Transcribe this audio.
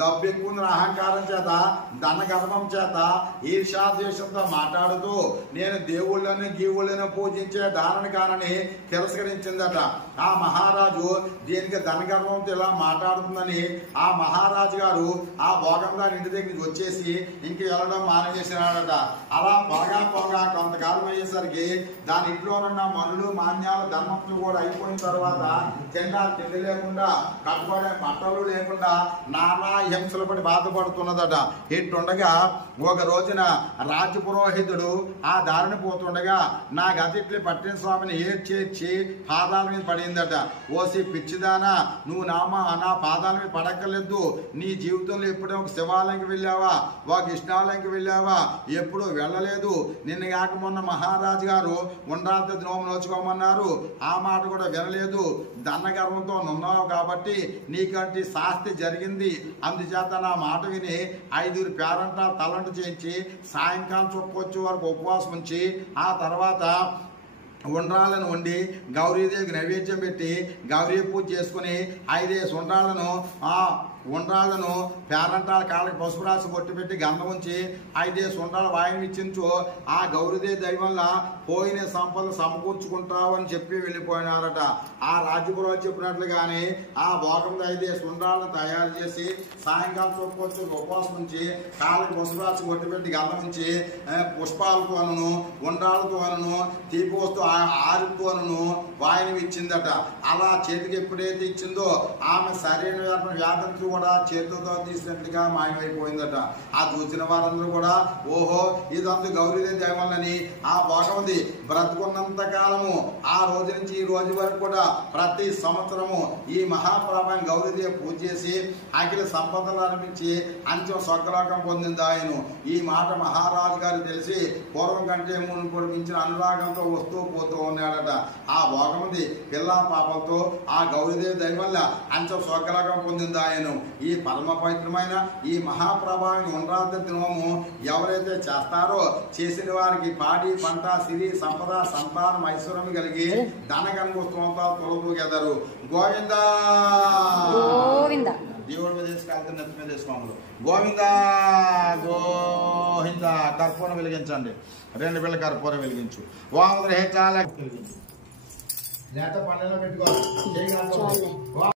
డబ్బు ఎక్కువ అహంకారం చేత ధన గర్వం చేత ఈర్ష్యాద్వేషంతో మాట్లాడుతూ నేను దేవుళ్ళని గీవుళ్ళని పూజించే ధారణ కానని తిరస్కరించిందట. ఆ మహారాజు దీనికి ధన గర్వంతో ఇలా మాట్లాడుతుందని ఆ మహారాజు గారు ఆ భోగం గారి ఇంటి దగ్గరికి వచ్చేసి ఇంక వెళ్ళడం మానేసినాడట. అలా పోగా కొంతకాలం అయ్యేసరికి దాని ఇంట్లోనున్న మనులు మాన్యాలు ధర్మత్వం కూడా అయిపోయిన తర్వాత తిండి లేకుండా కట్టుబడే బట్టలు లేకుండా నానా హింసలు పడి బాధపడుతున్నదట. ఇట్టుండగా ఒక రోజున రాజ్య పురోహితుడు ఆ దారిని పోతుండగా నా గతిట్లు పట్టిన స్వామిని ఏడ్చేర్చి పాదాల మీద పడిందట. ఓసి పిచ్చిదానా, నువ్వు నా పాదాల మీద పడక్కర్లేదు. నీ జీవితంలో ఎప్పుడో ఒక శివాలయంకి వెళ్ళావా, ఒక ఇష్టాలయంకి వెళ్ళావా? ఎప్పుడు వెళ్ళలేదు. నిన్న కాక మొన్న మహారాజు గారు ఉండాల్సిన నోము నోచుకోమన్నారు, ఆ మాట కూడా వినలేదు. దన్న గర్వంతో నున్నావు కాబట్టి నీకంటి శాస్తి జరిగింది. అందుచేత నా మాట విని 5 పేరంటాలు తలంటు చేయించి సాయంకాలం చొప్పుకొచ్చే వరకు ఉపవాసం ఉంచి ఆ తర్వాత ఉండ్రాలను వండి గౌరీదేవికి నైవేద్యం పెట్టి గౌరీ పూజ చేసుకుని 5 ఉండ్రాలను పేరంటాల కాళ్ళకి పసుపు రాసి కొట్టి పెట్టి గంధం ఉంచి 5 ఉండ్రాలు వాయిని ఇచ్చించు ఆ గౌరీదేవి దైవంలా పోయిన సంపద సమకూర్చుకుంటావు అని చెప్పి వెళ్ళిపోయినారట. ఆ రాజ్యపురం చెప్పినట్లుగానే ఆ భోగం 5 ఉండ్రాలను తయారు చేసి సాయంకాలం చొప్పుకొచ్చి ఉపవాసం నుంచి కాళ్ళకి పసుపు రాసి కొట్టి పెట్టి గంధం ఉంచి పుష్పాలతోనూ ఉండ్రాలతోనూ తీపి వస్తూ ఆరుతోనూ వాయిని ఇచ్చిందట. అలా చేతికి ఎప్పుడైతే ఇచ్చిందో ఆమె సరైన వ్యాధులు కూడా చేతులతో తీసినట్లుగా మాయమైపోయిందట. ఆ చూసిన వారందరూ కూడా ఓహో ఇదంతా గౌరీదేవి దైవాలని ఆ భోగవతి బ్రతుకున్నంత కాలము ఆ రోజు నుంచి ఈ రోజు వరకు కూడా ప్రతి సంవత్సరము ఈ మహాప్రభాని గౌరీదేవి పూజ చేసి అఖిల సంపదలు అనిపించి అంచెం స్వర్గలోకం పొందింది ఆయన. ఈ మాట మహారాజు గారు తెలిసి పూర్వం కంటే మునుపటి మించిన అనురాగంతో వస్తూ పోతూ ఉన్నాడట. ఆ భోగవతి పిల్లా పాపలతో ఆ గౌరీదేవి దైవల్ల అంచెం స్వర్గలోకం పొందింది ఆయన. ఈ పరమ పవిత్రమైన ఈ మహాప్రభావిని ఉండ్రాల దినము ఎవరైతే చేస్తారో చేసిన వారికి పాడి పంట సిరి సంపద సంతానం ఐశ్వర్యం కలిగి ధనగన్మోత్సవంతో తొలతూగెదరు. గోవింద గోవింద దేవుడి మీద తీసుకెళ్తే నెత్తి మీద వేసుకోమలు గోవింద గోవింద. కర్పూరం వెలిగించండి, 2 బిళ్ళ కర్పూరం వెలిగించు. వాములు హేచాల వెలిగించు. లేత పళ్ళలో పెట్టుకోవాలి.